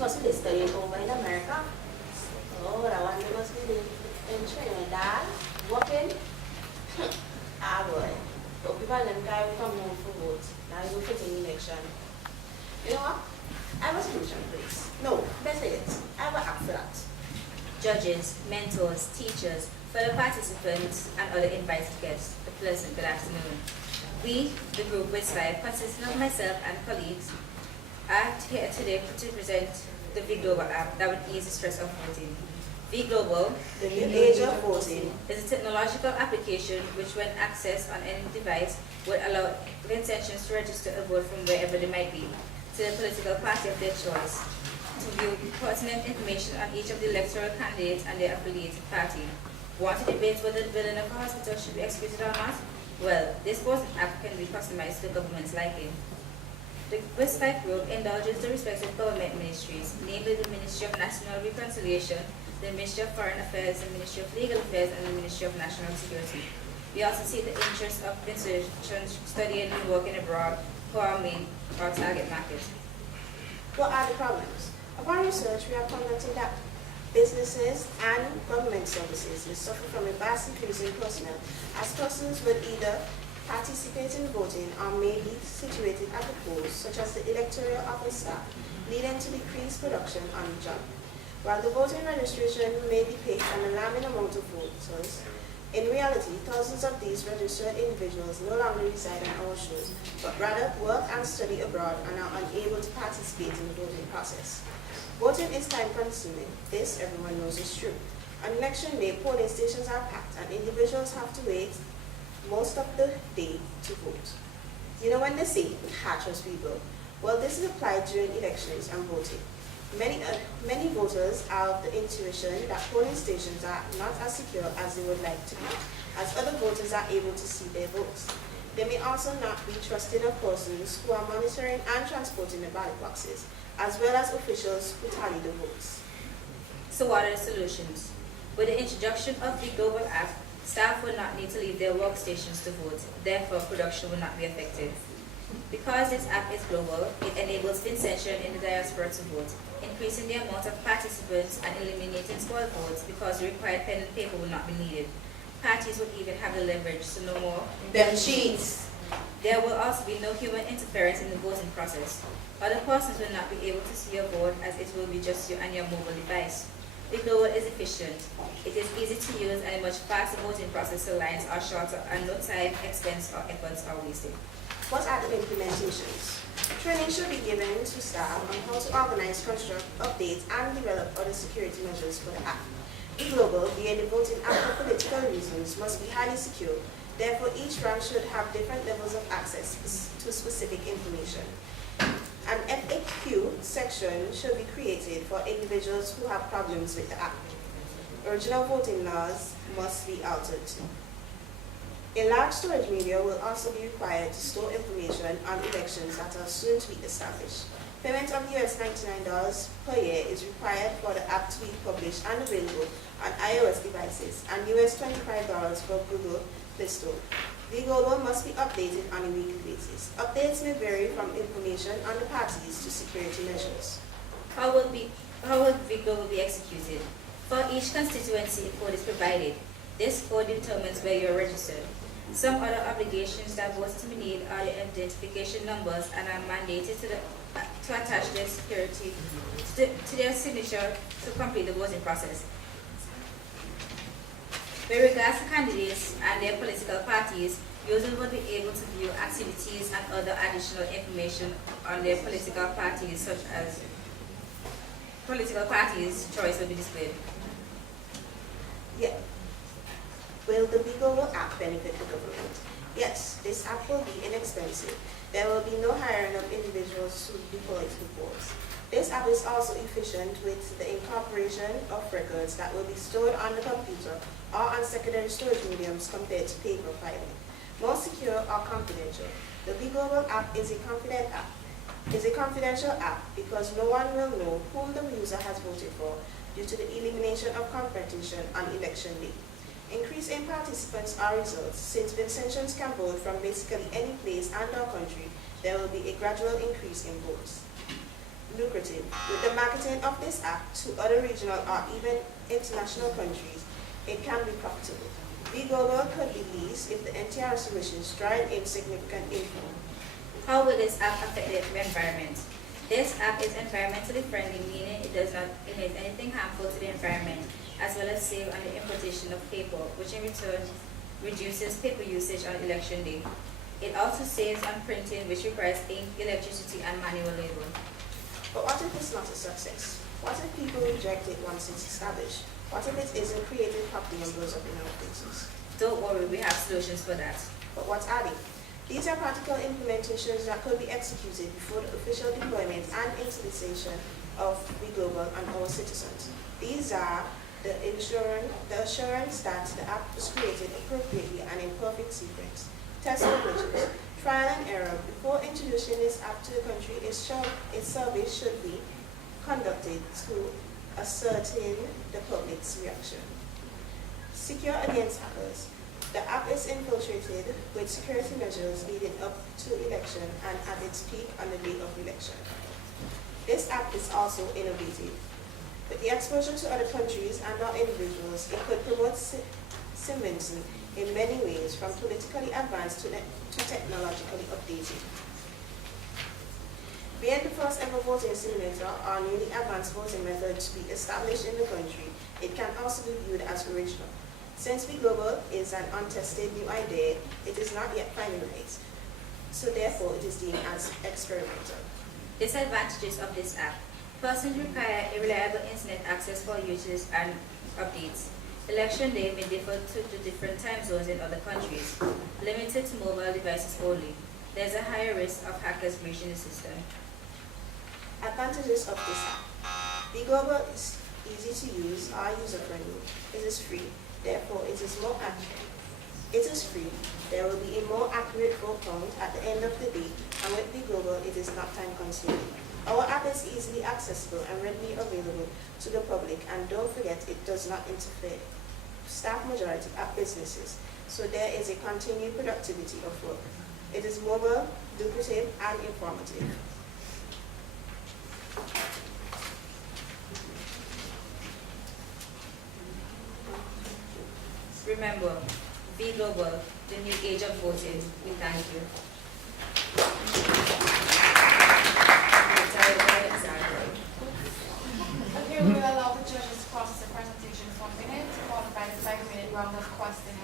must be studying over in America. Oh, that one they must be in Trinidad, working. Ah boy. But people them guy will come home for vote. Now you go for the election. You know what? I have a solution, please. No, better yet, I have an app for that. Judges, mentors, teachers, fellow participants, and other invited guests, a pleasant good afternoon. We, the group WIZ 5, consisting of myself and colleagues, are here today to present the V Global app that would ease the stress of voting. V Global, The new age of voting, is a technological application which, when accessed on any device, would allow intentions to register a vote from wherever they might be to the political party of their choice, to view pertinent information on each of the electoral candidates and their affiliated party. Want to debate whether the building of a hospital should be executed or not? Well, this voting app can be customized to the government's liking. The WIZ 5 group indulges the respective government ministries, namely the Ministry of National Reconciliation, the Ministry of Foreign Affairs, the Ministry of Legal Affairs, and the Ministry of National Security. We also see the interest of institutions studying and working abroad for our target market. what are the problems? Upon research, we have conducted that businesses and government services will suffer from a vast increase in personnel, as persons would either participate in voting or may be situated at the polls, such as the electoral office staff, leading to decreased production on the job. While the voting registration may depict an alarming amount of voters, in reality, thousands of these registered individuals no longer reside on our shores, but rather work and study abroad and are unable to participate in the voting process. Voting is time-consuming. This, everyone knows, is true. On election day, polling stations are packed and individuals have to wait most of the day to vote. You know when they say, hatchers people? Well, this is applied during elections and voting. Many voters are of the intuition that polling stations are not as secure as they would like to be, as other voters are able to see their votes. They may also not be trusting of persons who are monitoring and transporting the ballot boxes, as well as officials who tally the votes. So what are the solutions? With the introduction of the Global app, staff will not need to leave their workstations to vote, therefore production will not be affected. Because this app is global, it enables Vincentian in the diaspora to vote, increasing the amount of participants and eliminating spoil votes because the required pen and paper will not be needed. Parties will even have the leverage to know more. Them cheats. There will also be no human interference in the voting process. Other persons will not be able to see your vote, as it will be just you and your mobile device. The Global is efficient. It is easy to use and a much faster voting process, so lines are shorter and no time, expense, or efforts are wasted. What are the implementations? Training should be given to staff on how to organize, construct, update, and develop other security measures for the app. The Global, being the voting app for political reasons, must be highly secure. Therefore, each rank should have different levels of access to specific information. An FAQ section should be created for individuals who have problems with the app. Original voting laws must be altered. A large storage media will also be required to store information on elections that are soon to be established. Payment of $99 per year is required for the app to be published and available on iOS devices, and $25 for Google Play Store. The Global must be updated on a weekly basis. Updates may vary from information on the parties to security measures. How will the Global be executed? For each constituency, a code is provided. This code determines where you are registered. Some other obligations that voters may need are the identification numbers and are mandated to attach their security to their signature to complete the voting process. With regards to candidates and their political parties, users will be able to view activities and other additional information on their political parties, such as political parties' choice will be displayed. Yeah. Will the Global app benefit the government? Yes, this app will be inexpensive. There will be no hiring of individuals to deploy to the polls. This app is also efficient with the incorporation of records that will be stored on the computer or on secondary storage mediums compared to paper filing. More secure or confidential. The Global app is a confidential app because no one will know whom the user has voted for due to the elimination of competition on election day. Increase in participants or results. Since Vincentians can vote from basically any place and or country, there will be a gradual increase in votes. lucrative. With the marketing of this app to other regional or even international countries, it can be profitable. Global could be leased if the NTRC wishes, drawing in significant income. How will this app affect the environment? This app is environmentally friendly, meaning it does not emit anything harmful to the environment, as well as save on the importation of paper, which in return reduces paper usage on election day. It also saves on printing, which requires ink, electricity, and manual labor. But what if it's not a success? What if people reject it once it's established? What if it isn't created properly and blows up in our faces? Don't worry, we have solutions for that. But what's adding? These are practical implementations that could be executed before the official deployment and installation of Global on our citizens. These are the assurance that the app was created appropriately and in perfect sequence. Test for glitches. Trial and error. Before introducing this app to the country, its survey should be conducted to ascertain the public's reaction. Secure against hackers. The app is infiltrated with security measures leading up to election and at its peak on the day of election. This app is also innovative. With the exposure to other countries and or individuals, it could promote symbolism in many ways, from politically advanced to technologically updated. Being the first ever voting simulator or newly advanced voting method to be established in the country, it can also be viewed as original. Since Global is an untested new idea, it is not yet finalized, so therefore it is deemed as experimental. Disadvantages of this app. Persons require a reliable internet access for users and updates. Election day may differ to different time zones in other countries, limited to mobile devices only. There is a higher risk of hackers breaching the system. Advantages of this app. Global is easy to use or user-friendly. It is free, therefore it is more accurate. It is free. There will be a more accurate vote count at the end of the day, and with Global, it is not time-consuming. Our app is easily accessible and readily available to the public, and don't forget, it does not interfere. Staff majority are businesses, so there is a continued productivity of work. It is mobile, lucrative, and informative. Remember, be global, the new age of voting. We thank you. Okay, we will allow the judges to process the presentation for 1 minute, followed by the 5-minute round of questioning.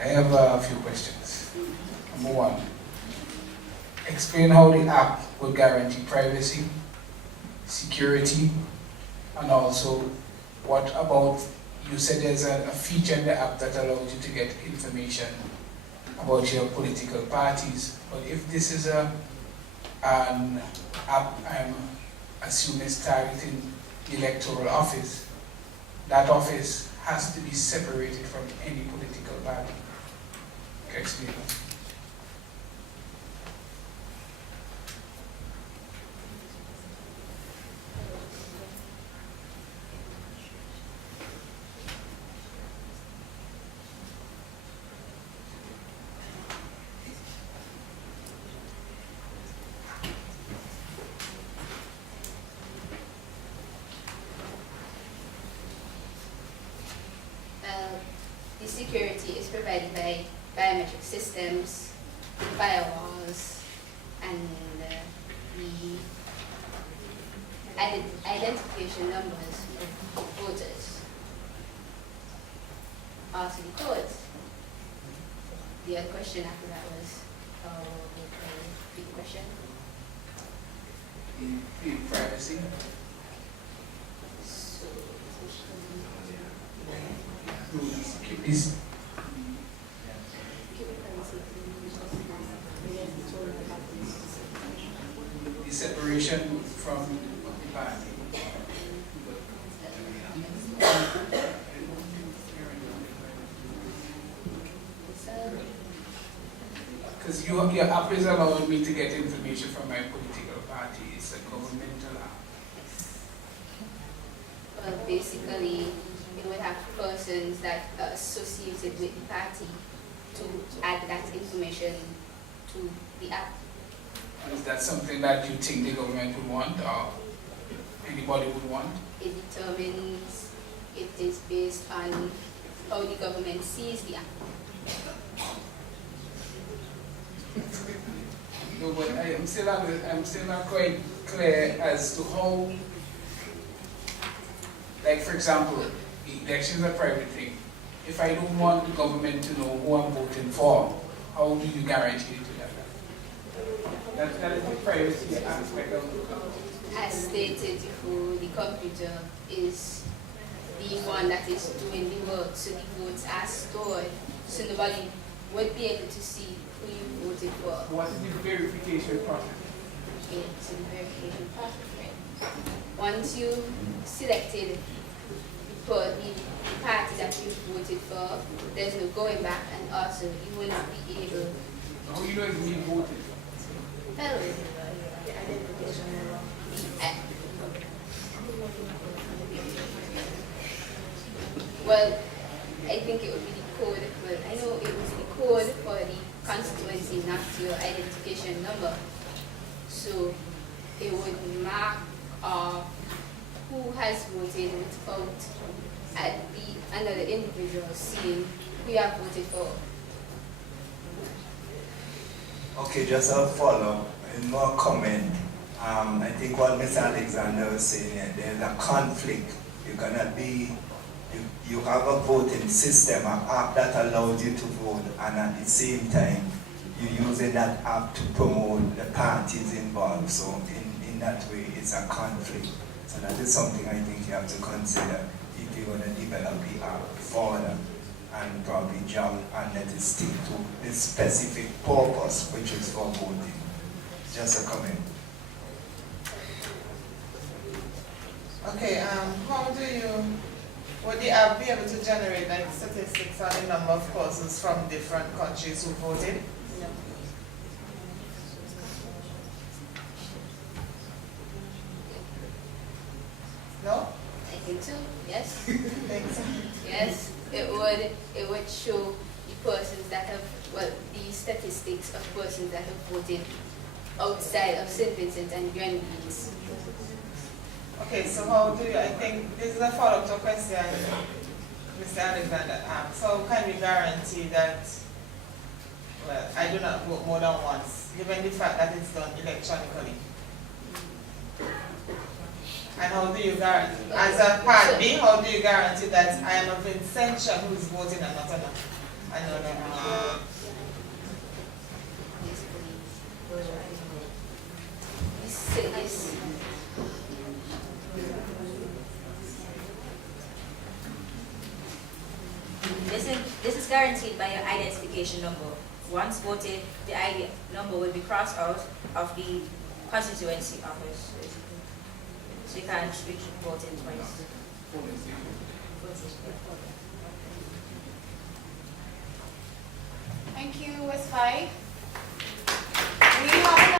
I have a few questions. Number one, explain how the app will guarantee privacy, security, and also what about, you said there's a feature in the app that allows you to get information about your political parties, but if this is an app, I'm assuming it's targeting the electoral office, that office has to be separated from any political party. Can you explain that? The security is provided by biometric systems, firewalls, and the identification numbers of voters. Also the codes. The other question after that was, big question. The privacy. Is the separation from the party. Because your app is allowing me to get information from my political party. It's a governmental app. Well, basically, you would have persons that are associated with the party to add that information to the app. Is that something that you think the government would want or anybody would want? It determines, it is based on how the government sees the app. No, but I'm still not quite clear as to how, like for example, the elections are a private thing. If I don't want the government to know who I'm voting for, how do you guarantee it to them? That is the privacy aspect of it. As stated before, the computer is the one that is doing the work, so the votes are stored, so nobody would be able to see who you voted for. What is the verification process? It's a verification process, right? Once you selected the party that you voted for, there's no going back, and also you will not be able. How you know it's me voted? Well, The identification number. Well, I think it would be the code. Well, I know it was the code for the constituency, not your identification number. So it would mark who has voted without another individual seeing who you have voted for. Okay, just a follow-up and more comment. I think what Mr. Alexander was saying here, there's a conflict. You cannot be, you have a voting system, an app that allows you to vote, and at the same time, you're using that app to promote the parties involved. So in that way, it's a conflict. So that is something I think you have to consider if you want to develop the app further and probably jump and let it stick to this specific purpose, which is for voting. Just a comment. Okay, would the app be able to generate like statistics on the number of persons from different countries who voted? No? I think so, yes. Thanks. Yes, it would show the persons that have, well, the statistics of persons that have voted outside of St. Vincent and Grenadines. Okay, so how do you, I think this is a follow-up to a question Mr. Alexander asked. How can we guarantee that, well, I do not vote more than once, given the fact that it's done electronically? And how do you guarantee, as a part B, how do you guarantee that I am a Vincentian who is voting and not another? This is guaranteed by your identification number. Once voted, the ID number will be crossed out of the constituency office. So you can't switch voting twice. Thank you, WIZ 5.